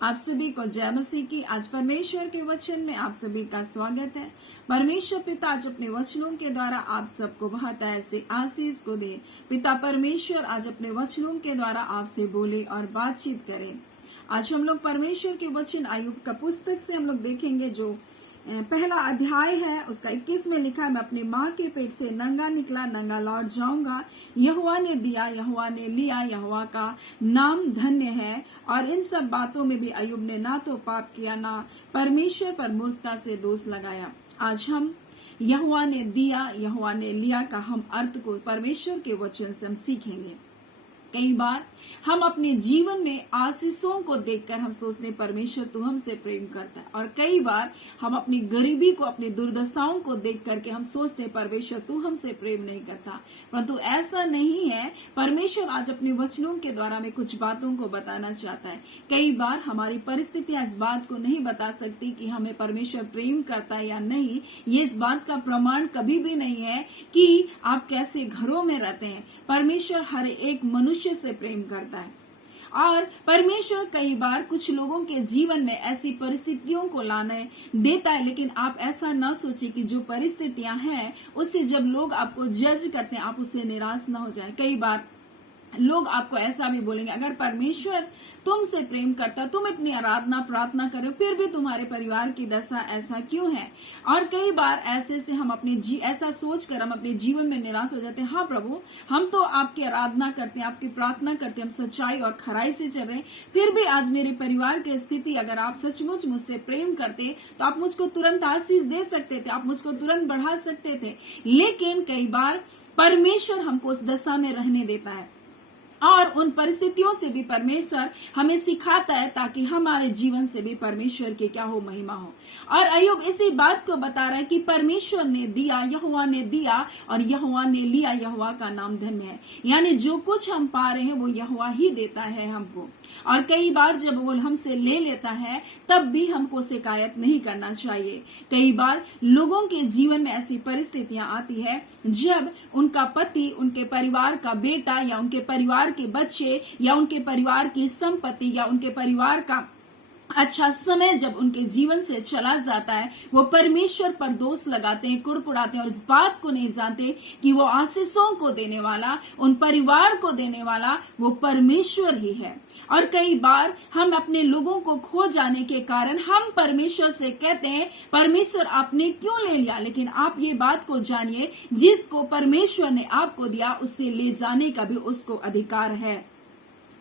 आप सभी को जय मसीह की। आज परमेश्वर के वचन में आप सभी का स्वागत है। परमेश्वर पिता आज अपने वचनों के द्वारा आप सबको बहुत ऐसे आशीष को दे। पिता परमेश्वर आज अपने वचनों के द्वारा आपसे बोले और बातचीत करें। आज हम लोग परमेश्वर के वचन अय्यूब का पुस्तक से हम लोग देखेंगे, जो पहला अध्याय है उसका 21 में लिखा है, मैं अपनी माँ के पेट से नंगा निकला, नंगा लौट जाऊंगा। यहोवा ने दिया, यहोवा ने लिया, यहोवा का नाम धन्य है। और इन सब बातों में भी अय्यूब ने ना तो पाप किया, ना परमेश्वर पर मूर्खता से दोष लगाया। आज हम यहोवा ने दिया, यहोवा ने लिया का हम अर्थ को परमेश्वर के वचन से हम सीखेंगे। कई बार हम अपने जीवन में आशीषों को देखकर हम सोचते हैं परमेश्वर तू हमसे प्रेम करता है, और कई बार हम अपनी गरीबी को, अपनी दुर्दशाओं को देख करके हम सोचते हैं परमेश्वर तू हमसे प्रेम नहीं करता। परंतु ऐसा नहीं है। परमेश्वर आज अपने वचनों के द्वारा में कुछ बातों को बताना चाहता है। कई बार हमारी परिस्थितियां इस बात को नहीं बता सकती कि हमें परमेश्वर प्रेम करता है या नहीं। ये इस बात का प्रमाण कभी भी नहीं है कि आप कैसे घरों में रहते हैं। परमेश्वर हर एक मनुष्य से प्रेम करता है, और परमेश्वर कई बार कुछ लोगों के जीवन में ऐसी परिस्थितियों को लाने देता है। लेकिन आप ऐसा ना सोचिए कि जो परिस्थितियां हैं उससे जब लोग आपको जज करते हैं आप उससे निराश ना हो जाए। कई बार लोग आपको ऐसा भी बोलेंगे, अगर परमेश्वर तुमसे प्रेम करता, तुम इतनी आराधना प्रार्थना करो, फिर भी तुम्हारे परिवार की दशा ऐसा क्यों है। और कई बार ऐसे से हम ऐसा सोचकर हम अपने जीवन में निराश हो जाते हैं। हाँ प्रभु, हम तो आपकी आराधना करते हैं, आपकी प्रार्थना करते हैं, हम सच्चाई और खराई से चल रहे हैं, फिर भी आज मेरे परिवार की स्थिति, अगर आप सचमुच मुझसे प्रेम करते तो आप मुझको तुरंत आशीष दे सकते थे, आप मुझको तुरंत बढ़ा सकते थे। लेकिन कई बार परमेश्वर हमको उस दशा में रहने देता है, और उन परिस्थितियों से भी परमेश्वर हमें सिखाता है ताकि हमारे जीवन से भी परमेश्वर की क्या हो, महिमा हो। और अय्यूब इसी बात को बता रहा है कि परमेश्वर ने दिया, यहोवा ने दिया, और यहोवा ने लिया, यहोवा का नाम धन्य है। यानी जो कुछ हम पा रहे हैं वो यहोवा ही देता है हमको। और कई बार जब वो हमसे ले लेता है तब भी हमको शिकायत नहीं करना चाहिए। कई बार लोगों के जीवन में ऐसी परिस्थितियां आती है जब उनका पति, उनके परिवार का बेटा, या उनके परिवार के बच्चे, या उनके परिवार की संपत्ति, या उनके परिवार का अच्छा समय जब उनके जीवन से चला जाता है, वो परमेश्वर पर दोष लगाते हैं, कुड़कुड़ाते हैं, और इस बात को नहीं जानते कि वो आशीषों को देने वाला, उन परिवार को देने वाला वो परमेश्वर ही है। और कई बार हम अपने लोगों को खो जाने के कारण हम परमेश्वर से कहते हैं परमेश्वर आपने क्यों ले लिया। लेकिन आप ये बात को जानिए, जिसको परमेश्वर ने आपको दिया उससे ले जाने का भी उसको अधिकार है।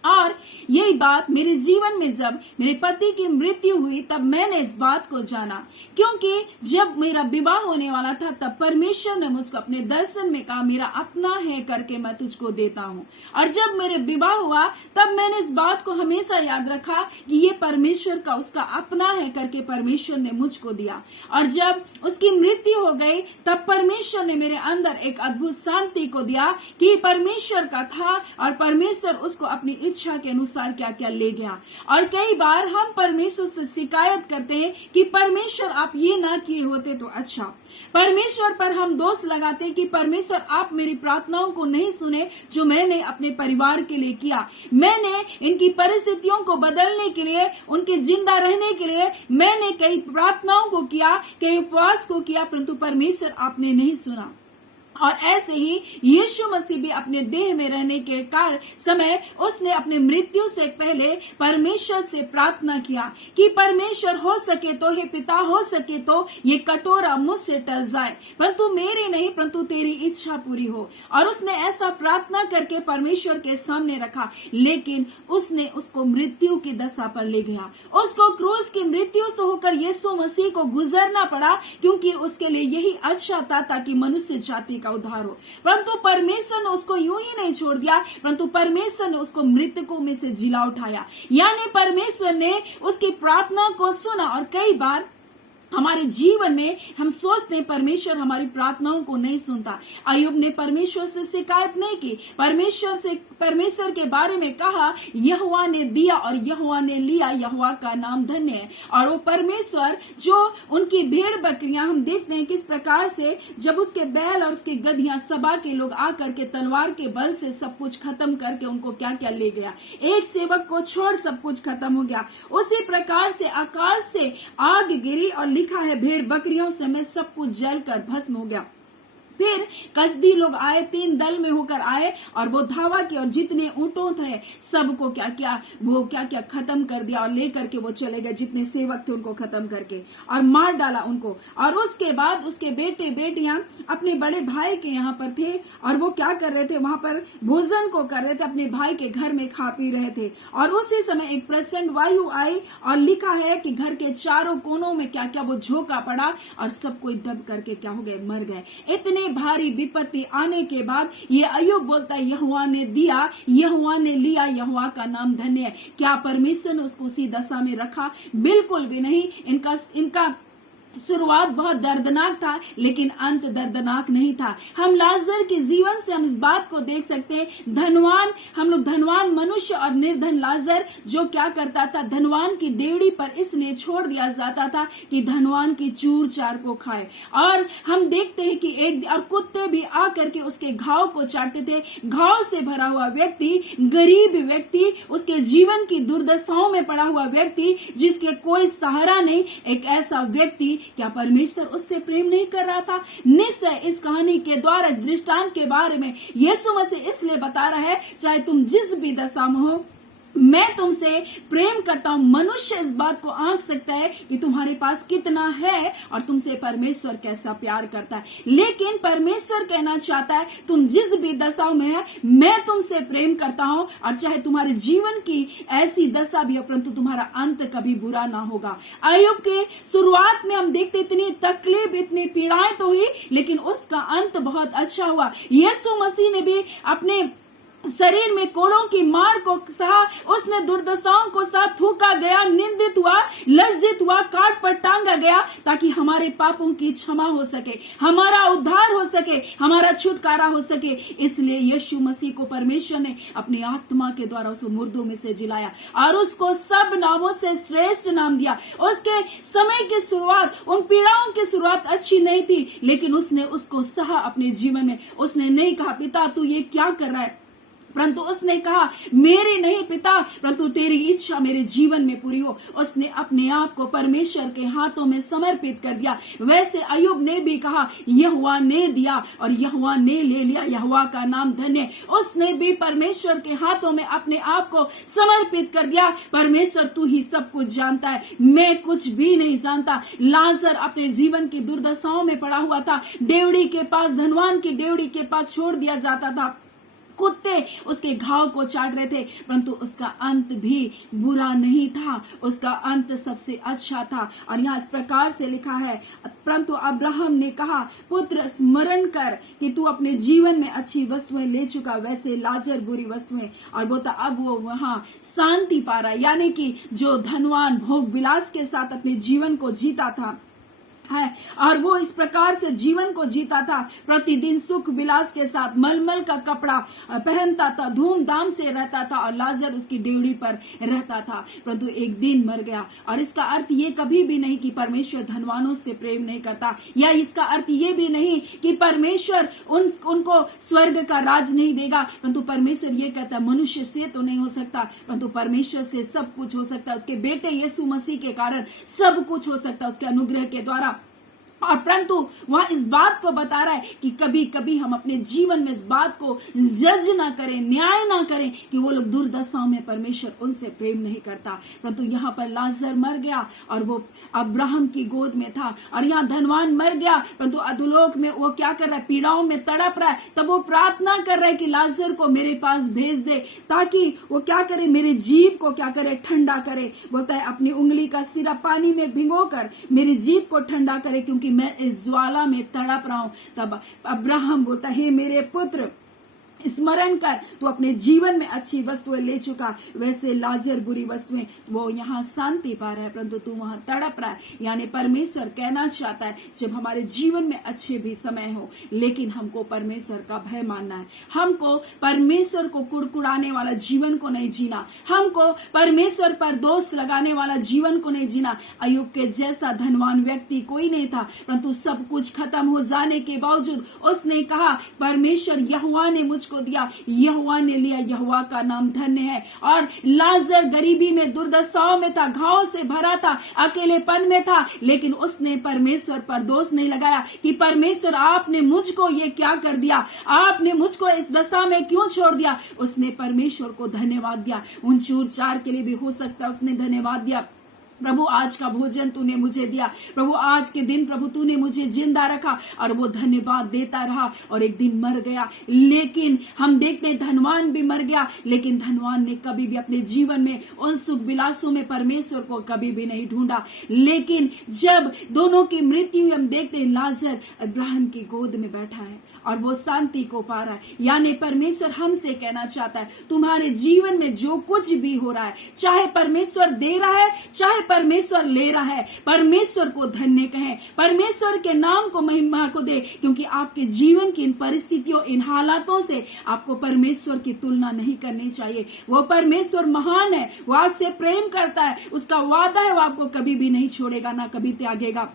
और यही बात मेरे जीवन में जब मेरे पति की मृत्यु हुई तब मैंने इस बात को जाना, क्योंकि जब मेरा विवाह होने वाला था तब परमेश्वर ने मुझको अपने दर्शन में कहा मेरा अपना है करके मैं तुझको देता हूँ। और जब मेरे विवाह हुआ तब मैंने इस बात को हमेशा याद रखा कि ये परमेश्वर का, उसका अपना है करके परमेश्वर ने मुझको दिया। और जब उसकी मृत्यु हो गई तब परमेश्वर ने मेरे अंदर एक अद्भुत शांति को दिया कि परमेश्वर का था, और परमेश्वर उसको अपनी इच्छा के अनुसार क्या क्या ले गया। और कई बार हम परमेश्वर से शिकायत करते हैं कि परमेश्वर आप ये ना किए होते तो अच्छा। परमेश्वर पर हम दोष लगाते हैं कि परमेश्वर आप मेरी प्रार्थनाओं को नहीं सुने जो मैंने अपने परिवार के लिए किया। मैंने इनकी परिस्थितियों को बदलने के लिए, उनके जिंदा रहने के लिए मैंने कई प्रार्थनाओं को किया, कई उपवास को किया, परंतु परमेश्वर आपने नहीं सुना। और ऐसे ही यीशु मसीह भी अपने देह में रहने के समय उसने अपने मृत्यु से पहले परमेश्वर से प्रार्थना किया कि परमेश्वर हो सके तो, हे पिता हो सके तो ये कटोरा मुझसे टल जाए, परंतु मेरी नहीं परंतु तेरी इच्छा पूरी हो। और उसने ऐसा प्रार्थना करके परमेश्वर के सामने रखा, लेकिन उसने उसको मृत्यु की दशा पर ले गया। उसको क्रूस की मृत्यु से होकर यीशु मसीह को गुजरना पड़ा, क्योंकि उसके लिए यही अच्छा था ताकि मनुष्य जाति उद्धार हो। परंतु परमेश्वर ने उसको यूं ही नहीं छोड़ दिया, परंतु परमेश्वर ने उसको मृतकों में से जिला उठाया। यानी परमेश्वर ने उसकी प्रार्थना को सुना। और कई बार हमारे जीवन में हम सोचते हैं परमेश्वर हमारी प्रार्थनाओं को नहीं सुनता। अय्यूब ने परमेश्वर से शिकायत नहीं की, परमेश्वर से परमेश्वर के बारे में कहा, यहोवा ने दिया और यहोवा ने लिया, यहोवा का नाम धन्य है। और वो परमेश्वर जो उनकी भेड़ बकरियां, हम देखते हैं किस प्रकार से जब उसके बैल और उसकी गधियां, सभा के लोग आकर के तलवार के बल से सब कुछ खत्म करके उनको क्या क्या ले गया, एक सेवक को छोड़ सब कुछ खत्म हो गया। उसी प्रकार से आकाश से आग गिरी और लिखा है भेड़ बकरियों समेत सब कुछ जलकर भस्म हो गया। फिर कसदी लोग आए, 3 दल में होकर आए और वो धावा की और जितने ऊंटों थे सबको क्या क्या खत्म कर दिया और लेकर के वो चले गए, जितने सेवक थे उनको खत्म करके और मार डाला उनको। और उसके बाद उसके बेटे बेटियां अपने बड़े भाई के यहाँ पर थे और वो क्या कर रहे थे, वहां पर भोजन को कर रहे थे, अपने भाई के घर में खा पी रहे थे। और उसी समय एक प्रचंड वायु आई और लिखा है कि घर के चारों कोनों में क्या क्या वो झोंका पड़ा और सब कोई दब करके क्या हो गए, मर गए। इतने भारी विपत्ति आने के बाद ये अय्यूब बोलता है, यहोवा ने दिया, यहोवा ने लिया, यहोवा का नाम धन्य है। क्या परमेश्वर ने उसको उसी दशा में रखा? बिल्कुल भी नहीं। इनका शुरुआत बहुत दर्दनाक था लेकिन अंत दर्दनाक नहीं था। हम लाजर के जीवन से हम इस बात को देख सकते हैं, हम लोग धनवान मनुष्य और निर्धन लाजर जो क्या करता था, धनवान की डेवड़ी पर इसलिए छोड़ दिया जाता था कि धनवान की चूर चार को खाए। और हम देखते हैं कि और कुत्ते भी आकर के उसके घाव को चाटते थे। घाव से भरा हुआ व्यक्ति, गरीब व्यक्ति, उसके जीवन की दुर्दशाओं में पड़ा हुआ व्यक्ति, जिसके कोई सहारा नहीं, एक ऐसा व्यक्ति, क्या परमेश्वर उससे प्रेम नहीं कर रहा था? निश्चय इस कहानी के द्वारा, इस दृष्टांत के बारे में यीशु मसीह इसलिए बता रहा है, चाहे तुम जिस भी दशा में हो, मैं तुमसे प्रेम करता हूं। मनुष्य इस बात को आंक सकता है कि तुम्हारे पास कितना है और तुमसे परमेश्वर कैसा प्यार करता है, लेकिन परमेश्वर कहना चाहता है तुम जिस भी दशा में है, मैं तुमसे प्रेम करता हूं। और चाहे तुम्हारे जीवन की ऐसी दशा भी हो, परंतु तुम्हारा अंत कभी बुरा ना होगा। अय्यूब के शुरुआत में हम देखते इतनी तकलीफ, इतनी पीड़ाएं तो हुई, लेकिन उसका अंत बहुत अच्छा हुआ। यीशु मसीह ने भी अपने शरीर में कोड़ों की मार को सहा, उसने दुर्दशाओं को सहा, थूका गया, निंदित हुआ, लज्जित हुआ, काट पर टांगा गया, ताकि हमारे पापों की क्षमा हो सके, हमारा उद्धार हो सके, हमारा छुटकारा हो सके। इसलिए यीशु मसीह को परमेश्वर ने अपनी आत्मा के द्वारा उस मुर्दों में से जिलाया और उसको सब नामों से श्रेष्ठ नाम दिया। उसके समय की शुरुआत, उन पीड़ाओं की शुरुआत अच्छी नहीं थी, लेकिन उसने उसको सहा अपने जीवन में। उसने नहीं कहा पिता तू ये क्या कर रहा है, परंतु उसने कहा मेरी नहीं पिता, परंतु तेरी इच्छा मेरे जीवन में पूरी हो। उसने अपने आप को परमेश्वर के हाथों में समर्पित कर दिया। वैसे अय्यूब ने भी कहा यहोवा ने दिया और यहोवा ने ले लिया, यहोवा का नाम धन्य। उसने भी परमेश्वर के हाथों में अपने आप को समर्पित कर दिया। परमेश्वर तू ही सब कुछ जानता है, मैं कुछ भी नहीं जानता। लाजर अपने जीवन की दुर्दशाओं में पड़ा हुआ था, डेवड़ी के पास, धनवान की डेवड़ी के पास छोड़ दिया जाता था, कुत्ते उसके घाव को चाट रहे थे, परंतु उसका अंत भी बुरा नहीं था, उसका अंत सबसे अच्छा था। और यहाँ इस प्रकार से लिखा है, परंतु अब्राहम ने कहा पुत्र स्मरण कर कि तू अपने जीवन में अच्छी वस्तुएं ले चुका, वैसे लाजर बुरी वस्तुएं। और बोलता अब वो वहां शांति पा रहा है, यानी कि जो धनवान भोग विलास के साथ अपने जीवन को जीता था है और वो इस प्रकार से जीवन को जीता था, प्रतिदिन सुख विलास के साथ मलमल का कपड़ा पहनता था, धूमधाम से रहता था और लाजर उसकी डेवड़ी पर रहता था, परंतु एक दिन मर गया। और इसका अर्थ ये कभी भी नहीं कि परमेश्वर धनवानों से प्रेम नहीं करता, या इसका अर्थ ये भी नहीं कि परमेश्वर उनको स्वर्ग का राज नहीं देगा, परंतु परमेश्वर ये कहता है मनुष्य से तो नहीं हो सकता, परंतु परमेश्वर से सब कुछ हो सकता है। उसके बेटे यीशु मसीह के कारण सब कुछ हो सकता है, उसके अनुग्रह के द्वारा। और परंतु वह इस बात को बता रहा है कि कभी कभी हम अपने जीवन में इस बात को जज ना करें, न्याय ना करें कि वो लोग दुर्दशाओं में परमेश्वर उनसे प्रेम नहीं करता। परंतु यहाँ पर लाजर मर गया और वो अब्राहम की गोद में था, और यहाँ धनवान मर गया, परंतु अधोलोक में वो क्या कर रहा है, पीड़ाओं में तड़प रहा है। तब वो प्रार्थना कर रहा है कि लाजर को मेरे पास भेज दे, ताकि वो क्या करे, मेरे जीभ को क्या करे, ठंडा करे। बोलता है अपनी उंगली का सिरा पानी में भिगोकर मेरी जीभ को ठंडा करे, क्योंकि मैं इस ज्वाला में तड़प रहा हूं। तब अब्राहम बोलता है मेरे पुत्र स्मरण कर, तू अपने जीवन में अच्छी वस्तुएं ले चुका, वैसे लाजर बुरी वस्तुएं, वो यहाँ शांति पा रहा है परंतु तू वहां तड़प रहा है। यानी परमेश्वर कहना चाहता है जब हमारे जीवन में अच्छे भी समय हो, लेकिन हमको परमेश्वर का भय मानना है, हमको परमेश्वर को कुड़कुड़ाने वाला जीवन को नहीं जीना, हमको परमेश्वर पर दोष लगाने वाला जीवन को नहीं जीना। अय्यूब के जैसा धनवान व्यक्ति कोई नहीं था, परंतु सब कुछ खत्म हो जाने के बावजूद उसने कहा परमेश्वर यहोवा ने मुझको दिया, यहोवा ने लिया, यहोवा का नाम धन्य है। और लाजर गरीबी में, दुर्दशाओं में था, घावों से भरा था, अकेलेपन में था, लेकिन उसने परमेश्वर पर दोष नहीं लगाया कि परमेश्वर आपने मुझको ये क्या कर दिया, आपने मुझको इस दशा में क्यों छोड़ दिया। उसने परमेश्वर को धन्यवाद दिया। उन चूर चार के लिए भी हो सकता है उसने धन्यवाद दिया, प्रभु आज का भोजन तूने मुझे दिया, प्रभु आज के दिन प्रभु तूने मुझे जिंदा रखा, और वो धन्यवाद देता रहा और एक दिन मर गया। लेकिन हम देखते हैं धनवान भी मर गया, लेकिन धनवान ने कभी भी अपने जीवन में उन सुख विलासों में परमेश्वर को कभी भी नहीं ढूंढा। लेकिन जब दोनों की मृत्यु हुई, हम देखते हैं लाजर अब्राहम की गोद में बैठा है और वो शांति को पा रहा है। यानी परमेश्वर हमसे कहना चाहता है तुम्हारे जीवन में जो कुछ भी हो रहा है, चाहे परमेश्वर दे रहा है चाहे परमेश्वर ले रहा है, परमेश्वर को धन्य कहें, परमेश्वर के नाम को महिमा को दे, क्योंकि आपके जीवन की इन परिस्थितियों, इन हालातों से आपको परमेश्वर की तुलना नहीं करनी चाहिए। वो परमेश्वर महान है, वो आपसे प्रेम करता है, उसका वादा है वो आपको कभी भी नहीं छोड़ेगा, ना कभी त्यागेगा।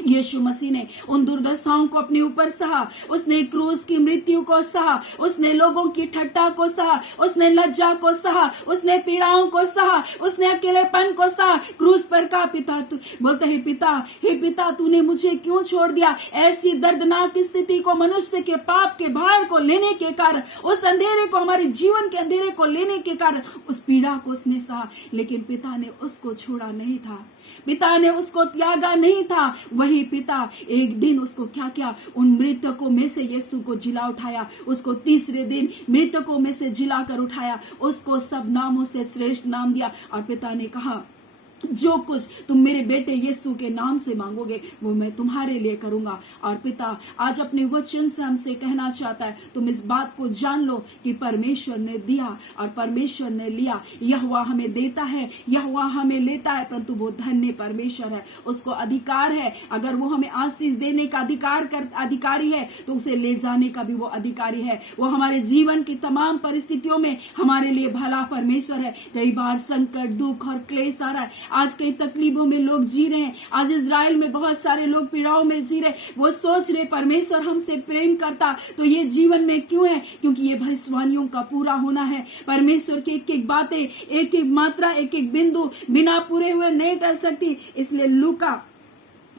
यीशु मसीह ने उन दुर्दशाओं को अपने ऊपर सहा, उसने क्रूस की मृत्यु को सहा, उसने लोगों की ठट्टा को सहा, उसने लज्जा को सहा, उसने पीड़ाओं को सहा, उसने अकेलेपन को सहा। क्रूस पर का पिता तू बोलते हे पिता तूने मुझे क्यों छोड़ दिया। ऐसी दर्दनाक स्थिति को, मनुष्य के पाप के भार को लेने के कारण, उस अंधेरे को, हमारे जीवन के अंधेरे को लेने के कारण उस पीड़ा को उसने सहा, लेकिन पिता ने उसको छोड़ा नहीं था, पिता ने उसको त्यागा नहीं था। वही पिता एक दिन उसको क्या किया, उन मृतकों में से यीशु को जिला उठाया, उसको तीसरे दिन मृतकों में से जिला कर उठाया, उसको सब नामों से श्रेष्ठ नाम दिया। और पिता ने कहा जो कुछ तुम मेरे बेटे यीशु के नाम से मांगोगे वो मैं तुम्हारे लिए करूंगा। और पिता आज अपने वचन से हमसे कहना चाहता है तुम इस बात को जान लो कि परमेश्वर ने दिया और परमेश्वर ने लिया। यहोवा हमें देता है, यहोवा हमें लेता है, परंतु वो धन्य परमेश्वर है, उसको अधिकार है। अगर वो हमें आशीष देने का अधिकारी है तो उसे ले जाने का भी वो अधिकारी है। वो हमारे जीवन की तमाम परिस्थितियों में हमारे लिए भला परमेश्वर है। कई बार संकट, दुख और क्लेश आ रहा है, आज कई तकलीफों में लोग जी रहे हैं, आज इजराइल में बहुत सारे लोग पीड़ाओं में जी रहे, वो सोच रहे परमेश्वर हमसे प्रेम करता तो ये जीवन में क्यों है, क्योंकि ये भविष्यवाणियों का पूरा होना है। परमेश्वर की एक एक बातें, एक एक मात्रा, एक एक बिंदु बिना पूरे हुए नहीं टल सकती। इसलिए लूका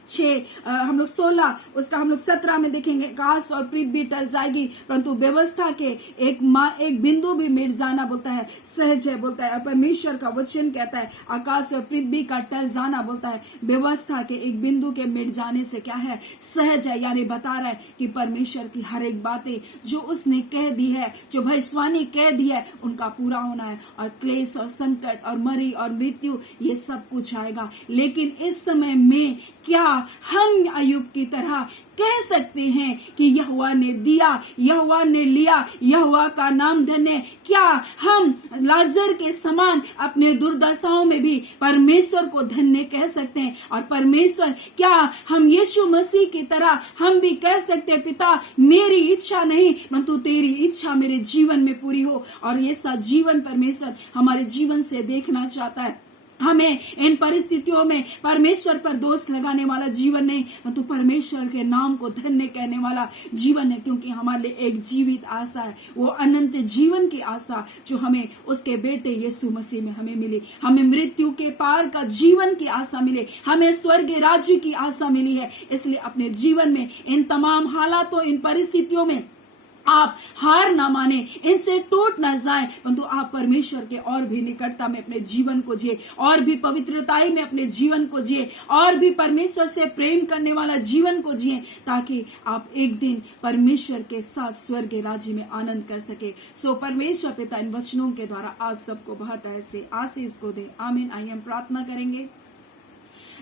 6 हम लोग 16 उसका हम लोग 17 में देखेंगे, घास और पृथ्वी टल जाएगी परंतु व्यवस्था के एक बिंदु भी मिट जाना बोलता है सहज है, बोलता है। परमेश्वर का वचन कहता है आकाश और पृथ्वी का टल जाना बोलता है व्यवस्था के एक बिंदु के मिट जाने से क्या है, सहज है। यानी बता रहा है कि परमेश्वर की हर एक बातें जो उसने कह दी है, जो भविष्यवाणी कह दी है, उनका पूरा होना है। और क्लेश और संकट और मरी और मृत्यु ये सब कुछ आएगा, लेकिन इस समय में क्या हम अय्यूब की तरह कह सकते हैं कि यहोवा ने दिया, यहोवा ने लिया, यहोवा का नाम धन्य। क्या हम लाजर के समान अपने दुर्दशाओं में भी परमेश्वर को धन्य कह सकते हैं? और परमेश्वर, क्या हम यीशु मसीह की तरह हम भी कह सकते हैं पिता मेरी इच्छा नहीं परंतु तेरी इच्छा मेरे जीवन में पूरी हो। और ये सा जीवन परमेश्वर हमारे जीवन से देखना चाहता है। हमें इन परिस्थितियों में परमेश्वर पर दोष लगाने वाला जीवन नहीं, परंतु परमेश्वर के नाम को धन्य कहने वाला जीवन है, क्योंकि हमारे लिए एक जीवित आशा है, वो अनंत जीवन की आशा जो हमें उसके बेटे यीशु मसीह में हमें मिली। हमें मृत्यु के पार का जीवन की आशा मिली, हमें स्वर्ग राज्य की आशा मिली है। इसलिए अपने जीवन में इन तमाम हालातों, इन परिस्थितियों में आप हार ना माने, इनसे टूट ना जाएं, परंतु आप परमेश्वर के और भी निकटता में अपने जीवन को जिए, और भी पवित्रताई में अपने जीवन को जिए, और भी परमेश्वर से प्रेम करने वाला जीवन को जिए, ताकि आप एक दिन परमेश्वर के साथ स्वर्ग राज्य में आनंद कर सके। सो परमेश्वर पिता इन वचनों के द्वारा आज सबको बहुत ऐसे आशीष को दे। आमीन। आइए हम प्रार्थना करेंगे।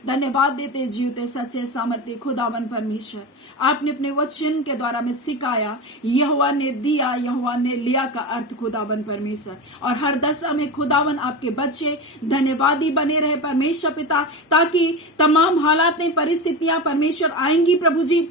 धन्यवाद देते जीवते सच्चे सामर्थ्य खुदावन परमेश्वर, आपने अपने वचन के द्वारा में सिखाया यहोवा ने दिया यहोवा ने लिया का अर्थ खुदावन परमेश्वर, और हर दशा में खुदावन आपके बच्चे धन्यवादी बने रहे परमेश्वर पिता, ताकि तमाम हालात में परिस्थितियां परमेश्वर आएंगी प्रभु जी,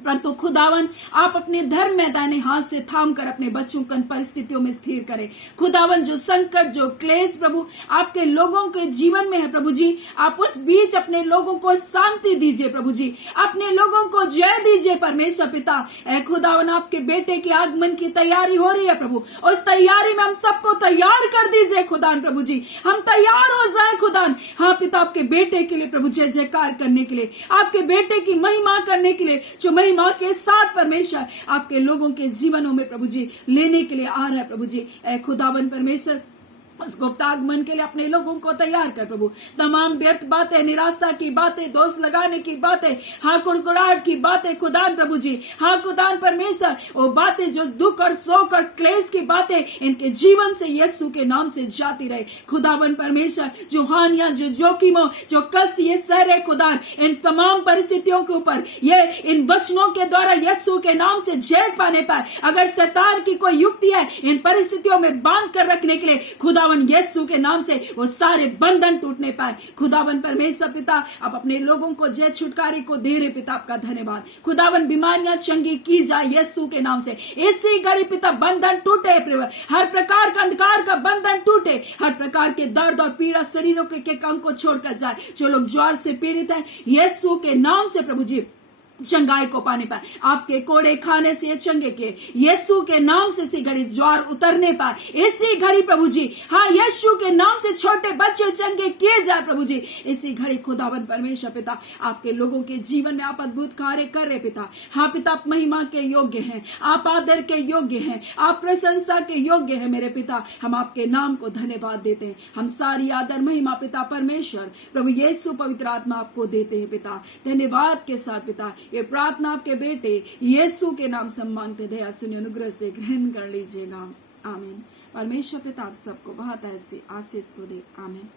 परंतु खुदावन आप अपने धर्म मैदानी हाथ से थाम कर अपने बच्चों को परिस्थितियों में स्थिर करें। खुदावन जो संकट जो क्लेश प्रभु आपके लोगों के जीवन में है प्रभु जी, आप उस बीच अपने लोगों को शांति दीजिए प्रभु जी, अपने लोगों को जय दीजिए परमेश्वर पिता। ऐ खुदावन आपके बेटे के आगमन की तैयारी हो रही है प्रभु, उस तैयारी में हम सबको तैयार कर दीजिए खुदान प्रभु जी, हम तैयार हो जाए खुदान। हाँ पिता, आपके बेटे के लिए प्रभु जय जयकार करने के लिए, आपके बेटे की महिमा करने के लिए, जो महिमा के साथ परमेश्वर आपके लोगों के जीवनों में प्रभु जी लेने के लिए आ रहा है प्रभु जी। ऐ खुदावन परमेश्वर, उस गुप्त आगमन के लिए अपने लोगों को तैयार कर प्रभु। तमाम व्यर्थ बातें, निराशा की बातें, दोष लगाने की बातें, हाँ कुड़कुड़ाहट की बातें खुदान प्रभु जी, हाँ खुदान परमेश्वर, वो बातें जो दुख और शोक और क्लेश की बातें इनके जीवन से यीशु के नाम से जाती रहे खुदावन परमेश्वर। जो हानियां, जो जोखिमों, जो कष्ट ये सह रहे खुदान, इन तमाम परिस्थितियों के ऊपर ये इन वचनों के द्वारा यीशु के नाम से जय पाने पर, अगर शैतान की कोई युक्ति है इन परिस्थितियों में बांध कर रखने के लिए, खुदावन यीशु के नाम से वो सारे बंधन टूटने पाए खुदावन परमेश्वर पिता। आप अपने लोगों को जय छुटकारे को दे रहे पिता, आपका धन्यवाद खुदावन। बीमारियां चंगी की जाए यीशु के नाम से, इसी घड़ी पिता बंधन टूटे, हर प्रकार का अंधकार का बंधन टूटे, हर प्रकार के दर्द और पीड़ा शरीरों के अंग को छोड़कर जाए। जो लोग ज्वर से पीड़ित हैं यीशु के नाम से प्रभु जी चंगाई को पाने पर, आपके कोड़े खाने से ये चंगे किए यीशु के नाम से, इसी घड़ी ज्वार उतरने पर, इसी घड़ी प्रभु जी, हाँ यीशु के नाम से छोटे बच्चे चंगे किए जाए प्रभु जी, इसी घड़ी खुदावन परमेश्वर पिता। आपके लोगों के जीवन में आप अद्भुत कार्य कर रहे पिता। हाँ पिता, आप महिमा के योग्य हैं, आप आदर के योग्य हैं, आप प्रशंसा के योग्य हैं मेरे पिता। हम आपके नाम को धन्यवाद देते हैं, हम सारी आदर महिमा पिता परमेश्वर प्रभु यीशु पवित्र आत्मा आपको देते हैं पिता। धन्यवाद के साथ पिता ये प्रार्थना आपके बेटे यीशु के नाम से मांगते, दया सुनिए, अनुग्रह से ग्रहण कर लीजिएगा। आमीन। परमेश्वर पिता आप सबको बहुत ऐसी आशीष को दे। आमीन।